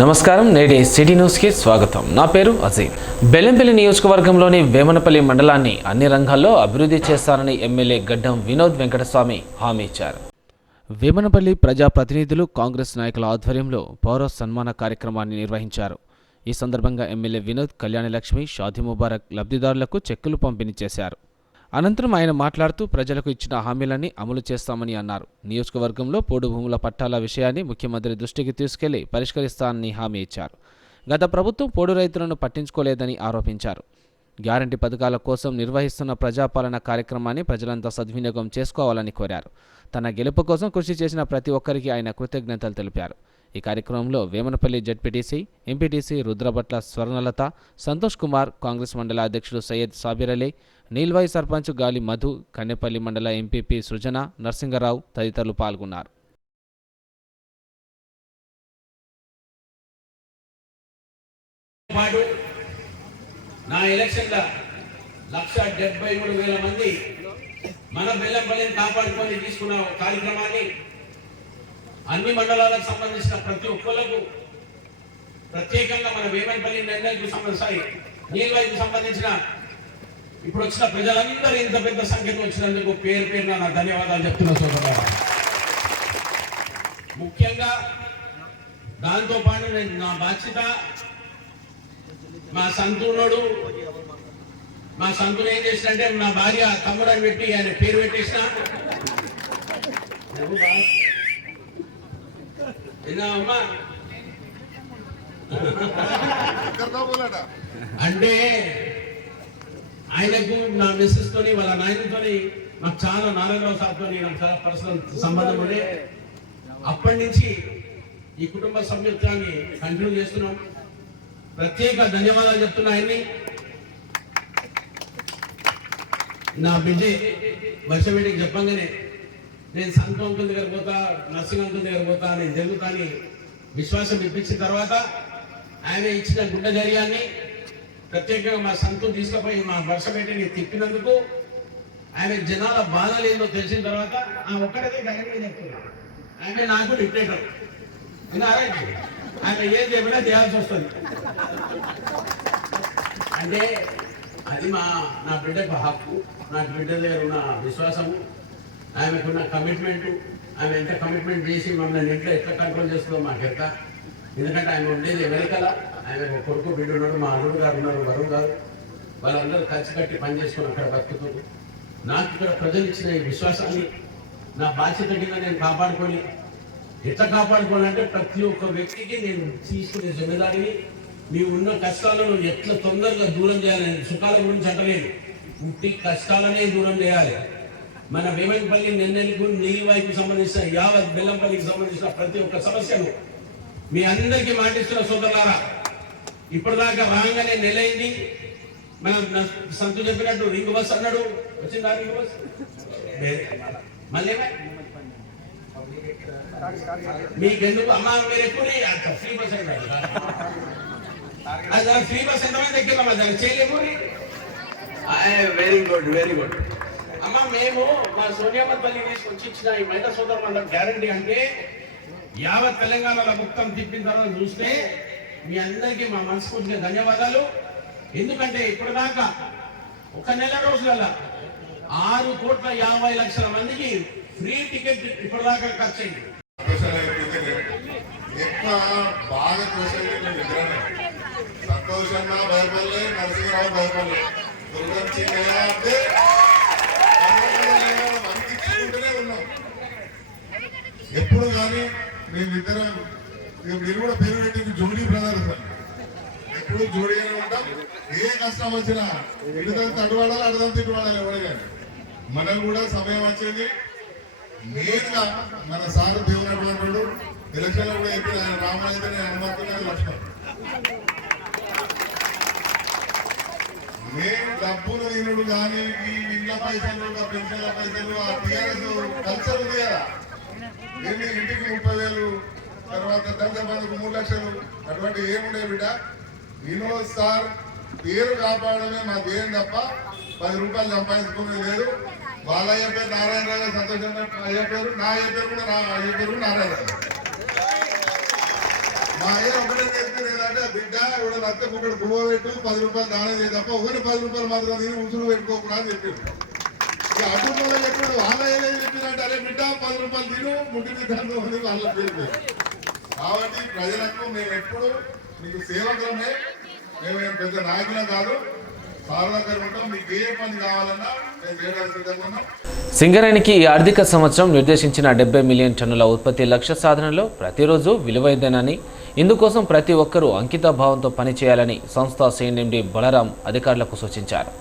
నమస్కారం, నేటి సిటీ న్యూస్కి స్వాగతం. నా పేరు అజీమ్. బెల్లంపల్లి నియోజకవర్గంలోని వేమనపల్లి మండలాన్ని అన్ని రంగాల్లో అభివృద్ధి చేస్తారని ఎమ్మెల్యే గడ్డం వినోద్ వెంకటస్వామి హామీ ఇచ్చారు. వేమనపల్లి ప్రజాప్రతినిధులు, కాంగ్రెస్ నాయకుల ఆధ్వర్యంలో పౌర సన్మాన కార్యక్రమాన్ని నిర్వహించారు. ఈ సందర్భంగా ఎమ్మెల్యే వినోద్ కళ్యాణలక్ష్మి, షాదీ ముబారక్ లబ్ధిదారులకు చెక్కులు పంపిణీ చేశారు. అనంతరం ఆయన మాట్లాడుతూ ప్రజలకు ఇచ్చిన హామీలన్నీ అమలు చేస్తామని అన్నారు. నియోజకవర్గంలో పోడు భూముల పట్టాల విషయాన్ని ముఖ్యమంత్రి దృష్టికి తీసుకెళ్లి పరిష్కరిస్తానని హామీ ఇచ్చారు. గత ప్రభుత్వం పోడు రైతులను పట్టించుకోలేదని ఆరోపించారు. గ్యారంటీ పథకాల కోసం నిర్వహిస్తున్న ప్రజాపాలన కార్యక్రమాన్ని ప్రజలంతా సద్వినియోగం చేసుకోవాలని కోరారు. తన గెలుపు కోసం కృషి చేసిన ప్రతి ఒక్కరికి ఆయన కృతజ్ఞతలు తెలిపారు. ఈ కార్యక్రమంలో వేమనపల్లి జెడ్పీటీసీ, ఎంపీటీసీ రుద్రభట్ల స్వర్ణలత, సంతోష్ కుమార్, కాంగ్రెస్ మండల అధ్యక్షుడు సయ్యద్ సాబిర్ అలీ, నీల్వాయి సర్పంచ్ గాలి మధు, కన్నెపల్లి మండల ఎంపీపీ సృజన, నరసింగరావు తదితరులు పాల్గొన్నారు. నా ఎలక్షన్ల 1,73,000 మంది మన బెల్లంపల్లిని కాపాడుకొని తీసుకున్న కార్యక్రమాన్ని అన్ని మండలాలకు సంబంధించిన ప్రతి ఒక్కరికి, ప్రత్యేకంగా మన వేమనపల్లి నెల్లూరుకు సంబంధించి నీల్వాయికి సంబంధించిన ఇప్పుడు వచ్చిన ప్రజలందరూ ఇంత పెద్ద సంఖ్యలో వచ్చినందుకు పేరు పేరున నా ధన్యవాదాలు చెప్తున్నా సోదరులారా. ముఖ్యంగా దాంతో పాటు నేను నా బాధ్యత మా సంతుడు ఏం చేసినంటే నా భార్య తమ్ముడు అని పెట్టి ఆయన పేరు పెట్టేసిన అమ్మా అంటే ఆయనకు నా మిస్సెస్ తోని వాళ్ళ నాయనతోని నాకు చాలా నారాయణరావు సార్తో నాకు చాలా పర్సనల్ సంబంధం ఉండే. అప్పటి నుంచి ఈ కుటుంబ సభ్యత్వాన్ని కంటిన్యూ చేస్తున్నాం. ప్రత్యేక ధన్యవాదాలు చెప్తున్నా ఆయన్ని. నా బిడ్డ వర్షవేడికి చెప్పంగానే నేను సంతం అంకుల్ దగ్గర పోతా, నర్సింగ్ అంకుల్ దగ్గర పోతా, నేను జరుగుతా అని విశ్వాసం ఇప్పించిన తర్వాత ఆయన ఇచ్చిన గుండె ధైర్యాన్ని ప్రత్యేకంగా మా సంతం తీసుకుపోయి మా వర్షవేటిని తిప్పినందుకు ఆయన జనాల బాధలు ఏందో తెలిసిన తర్వాత ఒక్కడైతే డైరెక్ట్గా చెప్తున్నా, ఆయన నాకు డిక్టేటర్ ఆయన ఏం చెప్పినా చేయాల్సి వస్తుంది. అంటే అది నా బిడ్డకు హక్కు, నా బిడ్డ దగ్గర ఉన్న విశ్వాసము, ఆమెకున్న కమిట్మెంట్. ఆమె ఎంత కమిట్మెంట్ చేసి మమ్మల్ని ఇంట్లో ఎట్లా కంట్రోల్ చేస్తుందో మాకు ఎట్లా. ఎందుకంటే ఆయన ఉండేది అమెరికాలో, ఆయన కొడుకు బిడ్డ ఉన్నాడు, మా అల్లుడు గారు ఉన్నారు, వరుణ్ గారు, వాళ్ళందరూ కలిసి కట్టి పనిచేసుకుని అక్కడ బతుకుతుంది. నాకు ఇక్కడ ప్రజలు ఇచ్చిన ఈ విశ్వాసాన్ని నా బాధ్యత కింద నేను కాపాడుకొని, ఎట్లా కాపాడుకోవాలంటే ప్రతి ఒక్క వ్యక్తికి నేను తీసుకునే జిమ్మేదారిని, నీవు ఉన్న కష్టాలను ఎట్లా తొందరగా దూరం చేయాలని. సుఖాల గురించి అంటలేదు, ఇంటి కష్టాలనే దూరం చేయాలి. మన వేమనపల్లి నెన్నెలకు నీల్వాయికి సంబంధించిన యావత్ బెల్లంపల్లికి సంబంధించిన ప్రతి ఒక్క సమస్యను మీ అందరికీ మాటిస్తున్న సోదరులారా. ఇప్పటిదాకా రాగానే నెలైంది. మనం సంతు చెప్పినట్టు రింగ్ బస్ అన్నాడు, వచ్చిందా రింగ్ బస్? మళ్ళీ మీకెందుకు అమ్మా, మీరు ఎప్పుడు ఫ్రీ బస్ అన్నారు, ఫ్రీ బస్ ఎంతమంది ఎక్కిందమ్మా, దాన్ని చేయలేము. వెరీ గుడ్, వెరీ గుడ్ అమ్మా. మేము మా సోనియామపల్లి తీసుకొచ్చి ఇచ్చిన ఈ మహిళా సోదరు వాళ్ళ గ్యారంటీ అంటే యావత్ తెలంగాణలో మొత్తం తిప్పిన తర్వాత చూస్తే మీ అందరికీ మా మనస్ఫూర్తిగా ధన్యవాదాలు. ఎందుకంటే ఇప్పటిదాకా ఒక నెల రోజులలో 6,50,00,000 మందికి ఫ్రీ టికెట్ ఇప్పటిదాకా ఖర్చు అయింది. బాగా సంతోషంగా భయపడలే, నరసింహరావు భయపడలే, దుర్గం చింగయ్య అంటే ఉన్నాం ఎప్పుడు. కానీ మేమిద్దరం, మీరు కూడా పేరు పెట్టింది జోడీ బ్రదర్స్ అని, ఎప్పుడు జోడీగానే ఉంటాం. ఏ కష్టం వచ్చినా ఇటుదంతా తడువాడాలి, అటుదంతా తిట్టువాడాలి ఎవరు కానీ. మనకు కూడా సమయం వచ్చేది. మెయిన్గా మన సార్ దేవుని అటువంటి ఎలక్షన్లో కూడా చెప్పి ఆయన రామాయణ అనుమతున్నది లక్ష్మణ్. మెయిన్ డబ్బులు తినుడు కానీ, ఈ ఇండ్ల పైసలు, పెన్షన్ల పైసలు, ఆ టీఆర్ఎస్ కల్చర్ ఉంది కదా, ఏంటి ఇంటికి 30,000, తర్వాత దళిత బంధుకు 3 లక్షలు, అటువంటి ఏముండే బిడ్డ. వినోద్ సార్ పేరు కాపాడమే మా ధ్యేయం తప్ప 10 రూపాయలు సంపాదించుకునేది లేదు. వాళ్ళ అయ్య పేరు నారాయణరావు, సంతోషంగా అయ్య పేరు, నా అయ్య పేరు కూడా అయ్య పేరు నారాయణరావు. మా అయ్య ఒకటే అంటే బిడ్డ కూడా నచ్చ ఒకటి పువ్వు పెట్టు 10 రూపాయలు దానం చేయ తప్ప ఒకటి 10 రూపాయలు మాత్రం తిని ఉసురు పెట్టుకోకుండా అని చెప్పారు. ఇక అటులో చెప్పాడు వాళ్ళ ఏదైనా చెప్పినట్టు అరే బిడ్డ 10 రూపాయలు తిను ముట్టిని దాంట్లో వాళ్ళ పేరు. కాబట్టి ప్రజలకు మేము ఎప్పుడు మీకు సేవకులమే, మేము పెద్ద నాయకులం కాదు, సారథకరం ఉంటాం. మీకు ఏ పని కావాలన్నా మేము చేయడానికి సిద్ధంగా ఉన్నాం. సింగరేణికి ఈ ఆర్థిక సంవత్సరం నిర్దేశించిన 70 మిలియన్ టన్నుల ఉత్పత్తి లక్ష్య సాధనలో ప్రతిరోజు విలువైందేనని, ఇందుకోసం ప్రతి ఒక్కరూ అంకిత భావంతో పనిచేయాలని సంస్థ సిఎండి బలరాం అధికారులకు సూచించారు.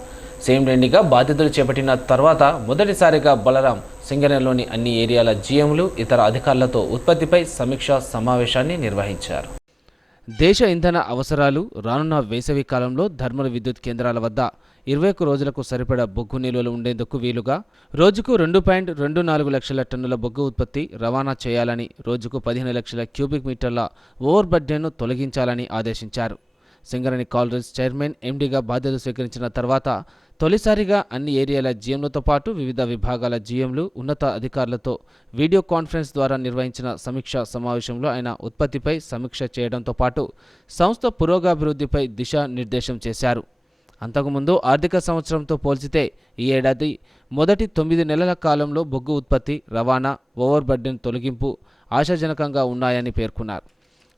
సిఎండిగా బాధ్యతలు చేపట్టిన తర్వాత మొదటిసారిగా బలరాం సింగరేణిలోని అన్ని ఏరియాల జీఎంలు ఇతర అధికారులతో ఉత్పత్తిపై సమీక్షా సమావేశాన్ని నిర్వహించారు. దేశ ఇంధన అవసరాలు రానున్న వేసవి కాలంలో థర్మల్ విద్యుత్ కేంద్రాల వద్ద 21 రోజులకు సరిపడా బొగ్గు నిల్వలు ఉండేందుకు వీలుగా రోజుకు 2.24 లక్షల టన్నుల బొగ్గు ఉత్పత్తి రవాణా చేయాలని, రోజుకు 15 లక్షల క్యూబిక్ మీటర్ల ఓవర్ బర్డెన్ను తొలగించాలని ఆదేశించారు. సింగరేణి కాలరీస్ చైర్మన్ ఎండీగా బాధ్యతలు స్వీకరించిన తర్వాత తొలిసారిగా అన్ని ఏరియాల జీఎంలతో పాటు వివిధ విభాగాల జీఎంలు ఉన్నత అధికారులతో వీడియో కాన్ఫరెన్స్ ద్వారా నిర్వహించిన సమీక్షా సమావేశంలో ఆయన ఉత్పత్తిపై సమీక్ష చేయడంతో పాటు సంస్థ పురోగభివృద్ధిపై దిశానిర్దేశం చేశారు. అంతకుముందు ఆర్థిక సంవత్సరంతో పోల్చితే ఈ ఏడాది మొదటి 9 నెలల కాలంలో బొగ్గు ఉత్పత్తి, రవాణా, ఓవర్ బర్డెన్ తొలగింపు ఆశాజనకంగా ఉన్నాయని పేర్కొన్నారు.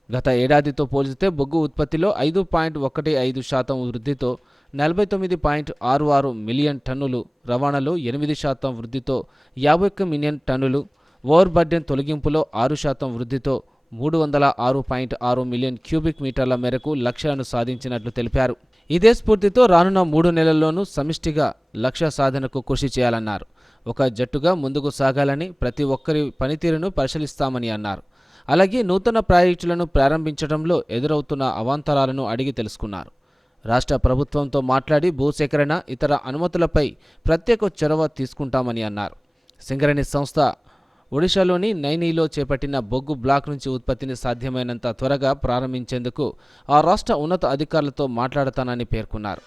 గత ఏడాదితో పోల్చితే బొగ్గు ఉత్పత్తిలో 5.15% వృద్ధితో 49.66 మిలియన్ టన్నులు, రవాణాలో 8% వృద్ధితో 51 మిలియన్ టన్నులు, ఓవర్ బర్డెన్ తొలగింపులో 6% వృద్ధితో 306.6 మిలియన్ క్యూబిక్ మీటర్ల మేరకు లక్ష్యాలను సాధించినట్లు తెలిపారు. ఇదే స్ఫూర్తితో రానున్న 3 నెలల్లోనూ సమిష్టిగా లక్ష్య సాధనకు కృషి చేయాలన్నారు. ఒక జట్టుగా ముందుకు సాగాలని, ప్రతి ఒక్కరి పనితీరును పరిశీలిస్తామని అన్నారు. అలాగే నూతన ప్రాజెక్టులను ప్రారంభించడంలో ఎదురవుతున్న అవాంతరాలను అడిగి తెలుసుకున్నారు. రాష్ట్ర ప్రభుత్వంతో మాట్లాడి భూసేకరణ, ఇతర అనుమతులపై ప్రత్యేక చొరవ తీసుకుంటామని అన్నారు. సింగరేణి సంస్థ ఒడిశాలోని నైనీలో చేపట్టిన బొగ్గు బ్లాక్ నుంచి ఉత్పత్తిని సాధ్యమైనంత త్వరగా ప్రారంభించేందుకు ఆ రాష్ట్ర ఉన్నత అధికారులతో మాట్లాడతానని పేర్కొన్నారు.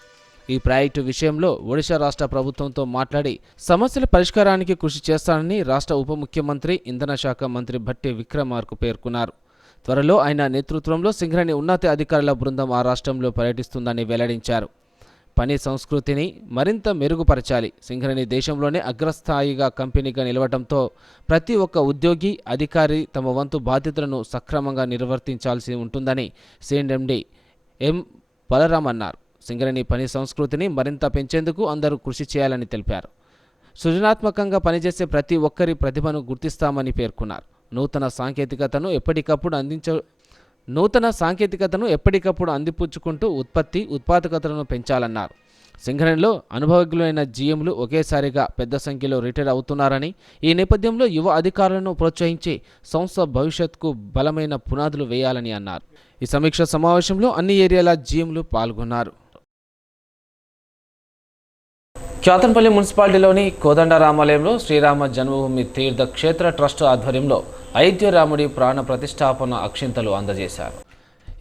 ఈ ప్రాజెక్టు విషయంలో ఒడిశా రాష్ట్ర ప్రభుత్వంతో మాట్లాడి సమస్యల పరిష్కారానికి కృషి చేస్తానని రాష్ట్ర ఉప ముఖ్యమంత్రి, ఇంధన శాఖ మంత్రి భట్టి విక్రమార్క పేర్కొన్నారు. త్వరలో ఆయన నేతృత్వంలో సింగరేణి ఉన్నత అధికారుల బృందం ఆ రాష్ట్రంలో పర్యటిస్తుందని వెల్లడించారు. పని సంస్కృతిని మరింత మెరుగుపరచాలి. సింగరేణి దేశంలోనే అగ్రస్థాయిగా కంపెనీగా నిలవడంతో ప్రతి ఒక్క ఉద్యోగి, అధికారి తమ వంతు బాధ్యతలను సక్రమంగా నిర్వర్తించాల్సి ఉంటుందని సిఎండి ఎం బలరాం అన్నారు. సింగరేణి పని సంస్కృతిని మరింత పెంచేందుకు అందరూ కృషి చేయాలని తెలిపారు. సృజనాత్మకంగా పనిచేసే ప్రతి ఒక్కరి ప్రతిభను గుర్తిస్తామని పేర్కొన్నారు. నూతన సాంకేతికతను ఎప్పటికప్పుడు అందిపుచ్చుకుంటూ ఉత్పాదకతను పెంచాలన్నారు. సింగరేణిలో అనుభవజ్ఞులైన జీఎంలు ఒకేసారిగా పెద్ద సంఖ్యలో రిటైర్ అవుతున్నారని, ఈ నేపథ్యంలో యువ అధికారులను ప్రోత్సహించి సంస్థ భవిష్యత్తుకు బలమైన పునాదులు వేయాలని అన్నారు. ఈ సమీక్ష సమావేశంలో అన్ని ఏరియాల జీఎంలు పాల్గొన్నారు. క్యాతన్పల్లి మున్సిపాలిటీలోని కోదండ రామాలయంలో శ్రీరామ జన్మభూమి తీర్థ క్షేత్ర ట్రస్ట్ ఆధ్వర్యంలో అయోధ్య రాముడి ప్రాణ ప్రతిష్టాపన అక్షింతలు అందజేశారు.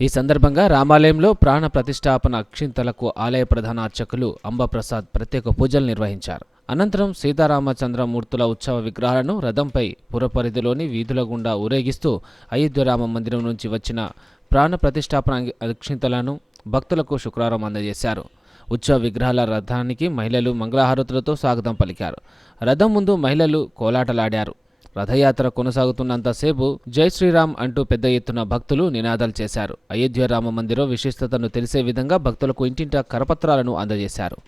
ఈ సందర్భంగా రామాలయంలో ప్రాణ ప్రతిష్టాపన అక్షింతలకు ఆలయ ప్రధాన అర్చకులు అంబప్రసాద్ ప్రత్యేక పూజలు నిర్వహించారు. అనంతరం సీతారామచంద్రమూర్తుల ఉత్సవ విగ్రహాలను రథంపై పురపరిధిలోని వీధుల గుండా ఊరేగిస్తూ అయోధ్య రామ మందిరం నుంచి వచ్చిన ప్రాణ ప్రతిష్టాపన అక్షింతలను భక్తులకు శుక్రవారం అందజేశారు. ఉత్సవ విగ్రహాల రథానికి మహిళలు మంగళహారతులతో స్వాగతం పలికారు. రథం ముందు మహిళలు కోలాటలాడారు. రథయాత్ర కొనసాగుతున్నంతసేపు జై శ్రీరామ్ అంటూ పెద్ద ఎత్తున భక్తులు నినాదాలు చేశారు. అయోధ్య రామ మందిరం విశిష్టతను తెలిసే విధంగా భక్తులకు ఇంటింటా కరపత్రాలను అందజేశారు.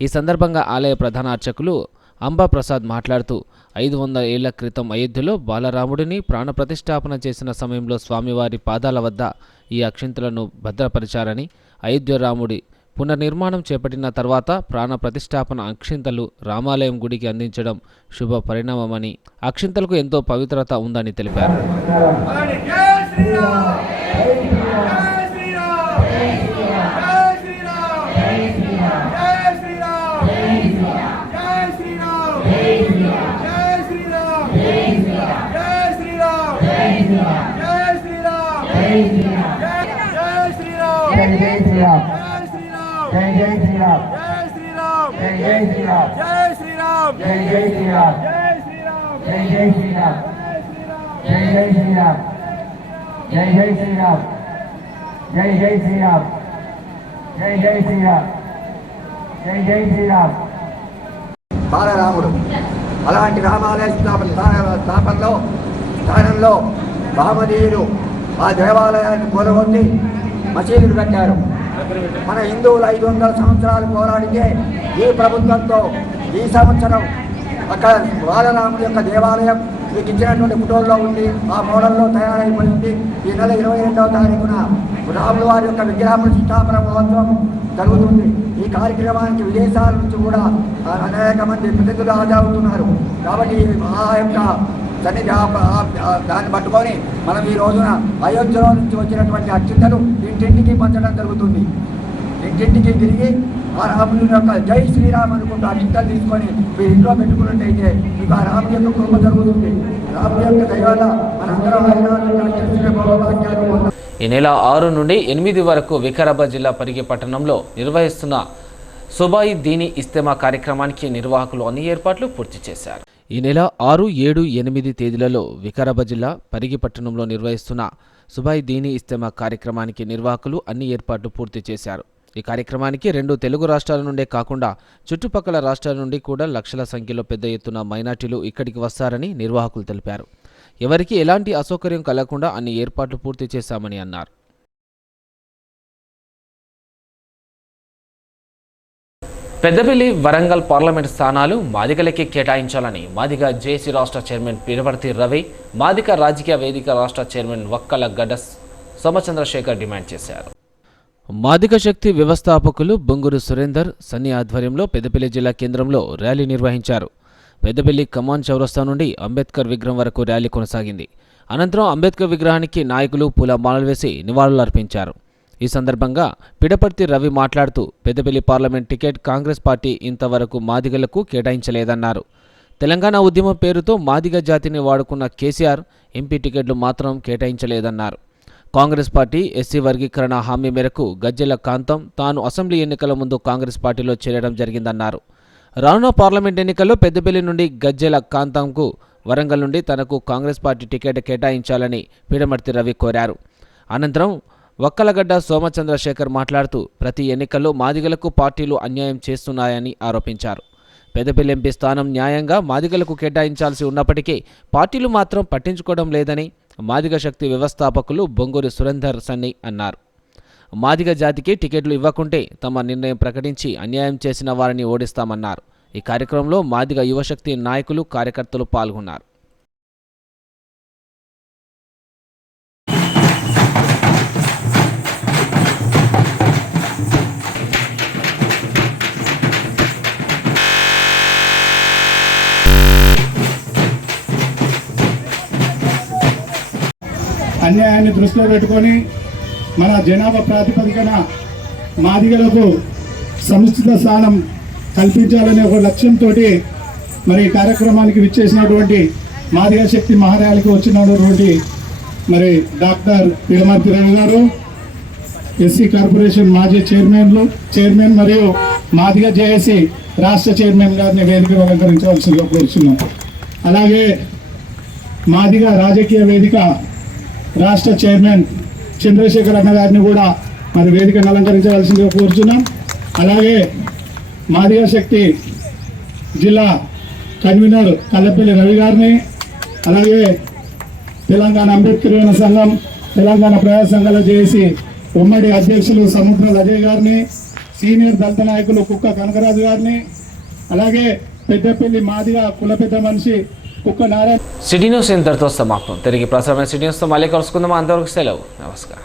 ఈ సందర్భంగా ఆలయ ప్రధాన అర్చకులు అంబప్రసాద్ మాట్లాడుతూ 500 ఏళ్ల క్రితం అయోధ్యలో బాలరాముడిని ప్రాణప్రతిష్ఠాపన చేసిన సమయంలో స్వామివారి పాదాల వద్ద ఈ అక్షింతలను భద్రపరిచారని, అయోధ్య రాముడి పునర్నిర్మాణం చేపట్టిన తర్వాత ప్రాణ ప్రతిష్టాపన అక్షింతలు రామాలయం గుడికి అందించడం శుభ పరిణామమని, అక్షింతలకు ఎంతో పవిత్రత ఉందని తెలిపారు. జై జై శ్రీరామ్, జై జై శ్రీరామ్, జై శ్రీరామ్, జై జై శ్రీరామ్, జై జై శ్రీరామ్, జై జై శ్రీరామ్, జై జై శ్రీరామ్, జై జై శ్రీరామ్ జై జై శ్రీరామ్ జై జై శ్రీరామ్. బాలరాముడు అలాంటి రామాలయ స్థానంలో మహమ్మదీయులు ఆ దేవాలయాన్ని కూలగొట్టి మసీదులు కట్టారు. మన హిందువులు 500 సంవత్సరాలు పోరాడితే ఈ ప్రభుత్వంతో ఈ సంవత్సరం అక్కడ బాలరాముడి యొక్క దేవాలయం మీకు ఇచ్చినటువంటి ఫోటోల్లో ఉంది, ఆ మోడల్లో తయారైపోయింది. ఈ నెల 22వ తారీఖున రాముల వారి యొక్క విగ్రహ ప్రతిష్టాపన మహోత్సవం జరుగుతుంది. ఈ కార్యక్రమానికి విదేశాల నుంచి కూడా అనేక మంది ప్రతినిధులు హాజరవుతున్నారు. కాబట్టి ఆ యొక్క దాన్ని పట్టుకొని మనం ఈ రోజున అయోధ్యలో నుంచి వచ్చినటువంటి అక్షింతలు ఇంటింటికి పంచడం జరుగుతుంది. ఇంటింటికి తిరిగి ఆ రాముడి యొక్క జై శ్రీరామ్ అనుకుంటూ అక్షింతలు తీసుకొని మీరు ఇంట్లో పెట్టుకున్నట్టయితే మీకు ఆ రాముడి యొక్క కృప జరుగుతుంది. రాముడి యొక్క దైవాల మనందరం ఈ నెల 6 నుండి 8 వరకు వికారాబాద్ జిల్లా పరిగి పట్టణంలో నిర్వహిస్తున్న సుబాయి దీని ఇస్తేమా కార్యక్రమానికి నిర్వాహకులు అన్ని ఏర్పాట్లు పూర్తి చేశారు. ఈ నెల 6, 7, 8 తేదీలలో వికారాబాద్ జిల్లా పరిగి పట్టణంలో నిర్వహిస్తున్న సుబాయి దీని ఇస్తేమా కార్యక్రమానికి నిర్వాహకులు అన్ని ఏర్పాట్లు పూర్తి చేశారు. ఈ కార్యక్రమానికి 2 తెలుగు రాష్ట్రాల నుండే కాకుండా చుట్టుపక్కల రాష్ట్రాల నుండి కూడా లక్షల సంఖ్యలో పెద్ద ఎత్తున మైనార్టీలు ఇక్కడికి వస్తారని నిర్వాహకులు తెలిపారు. ఎవరికి ఎలాంటి అసౌకర్యం కలగకుండా అన్ని ఏర్పాట్లు పూర్తి చేశామని అన్నారు. పెద్దపల్లి, వరంగల్ పార్లమెంట్ స్థానాలు మాదిగలకి కేటాయించాలని మాదిగ జేఏసీ రాష్ట్ర చైర్మన్ పిడపర్తి రవి, మాదిగ రాజకీయ వేదిక రాష్ట్ర చైర్మన్ వక్కల గడ్డ సోమచంద్రశేఖర్ డిమాండ్ చేశారు. మాదిగ శక్తి వ్యవస్థాపకులు బొంగూరు సురేందర్ సన్ని ఆధ్వర్యంలో పెద్దపల్లి జిల్లా కేంద్రంలో ర్యాలీ నిర్వహించారు. పెద్దపల్లి కమాన్ చౌరస్తా నుండి అంబేద్కర్ విగ్రహం వరకు ర్యాలీ కొనసాగింది. అనంతరం అంబేద్కర్ విగ్రహానికి నాయకులు పూలమాలలు వేసి నివాళులర్పించారు. ఈ సందర్భంగా పిడపర్తి రవి మాట్లాడుతూ Peddapalli parliament ticket Congress party ఇంతవరకు మాదిగలకు కేటాయించలేదన్నారు. తెలంగాణ ఉద్యమం పేరుతో మాదిగ జాతిని వాడుకున్న కేసీఆర్ ఎంపీ టికెట్లు మాత్రం కేటాయించలేదన్నారు. కాంగ్రెస్ పార్టీ ఎస్సీ వర్గీకరణ హామీ మేరకు గజ్జెల కాంతం తాను అసెంబ్లీ ఎన్నికల ముందు కాంగ్రెస్ పార్టీలో చేరడం జరిగిందన్నారు. రానున్న పార్లమెంట్ ఎన్నికల్లో పెద్దపల్లి నుండి గజ్జెల కాంతంకు, వరంగల్ నుండి తనకు కాంగ్రెస్ పార్టీ టికెట్ కేటాయించాలని పిడమర్తి రవి కోరారు. అనంతరం వక్కలగడ్డ సోమచంద్రశేఖర్ మాట్లాడుతూ ప్రతి ఎన్నికల్లో మాదిగలకు పార్టీలు అన్యాయం చేస్తున్నాయని ఆరోపించారు. పెద్దపల్లి ఎంపీ స్థానం న్యాయంగా మాదిగలకు కేటాయించాల్సి ఉన్నప్పటికీ పార్టీలు మాత్రం పట్టించుకోవడం లేదని మాదిగ శక్తి వ్యవస్థాపకులు బొంగూరి సురేందర్ సన్ని అన్నారు. మాదిగ జాతికి టికెట్లు ఇవ్వకుంటే తమ నిర్ణయం ప్రకటించి అన్యాయం చేసిన వారిని ఓడిస్తామన్నారు. ఈ కార్యక్రమంలో మాదిగ యువశక్తి నాయకులు, కార్యకర్తలు పాల్గొన్నారు. అన్యాయాన్ని దృష్టిలో పెట్టుకొని మన జనాభా ప్రాతిపదికన మాదిగలకు సముచిత స్థానం కల్పించాలనే ఒక లక్ష్యంతో మరి ఈ కార్యక్రమానికి విచ్చేసినటువంటి మాదిగ శక్తి మహారాయాలకు వచ్చినటువంటి మరి డాక్టర్ పిడమర్తి రవి గారు, ఎస్సీ కార్పొరేషన్ మాజీ చైర్మన్ మరియు మాదిగ జేఏసీ రాష్ట్ర చైర్మన్ గారిని వేదిక అలంకరించవలసిందిగా కోరుతున్నాం. అలాగే మాదిగ రాజకీయ వేదిక రాష్ట్ర చైర్మన్ చంద్రశేఖర్ అన్న గారిని కూడా మరి వేదికను అలంకరించవలసిందిగా కోరుతున్నాం. అలాగే మాదిగ శక్తి జిల్లా కన్వీనర్ కల్లపల్లి రవి గారిని, అలాగే తెలంగాణ అంబేద్కర్ సంఘం, తెలంగాణ ప్రజా సంఘాల జేఏసీ ఉమ్మడి అధ్యక్షులు సముద్ర అజయ్ గారిని, సీనియర్ దళిత నాయకులు కుక్క కనకరాజు గారిని, అలాగే పెద్దపల్లి మాదిగ కుల పెద్ద మనిషి కుక్క నారాయణ. సిటీ న్యూస్ ఇంతటితో సమాప్తం. తిరిగి ప్రసారమైన సిటీ న్యూస్తో మళ్ళీ కలుసుకుందాం. అంతవరకు సెలవు. నమస్కారం.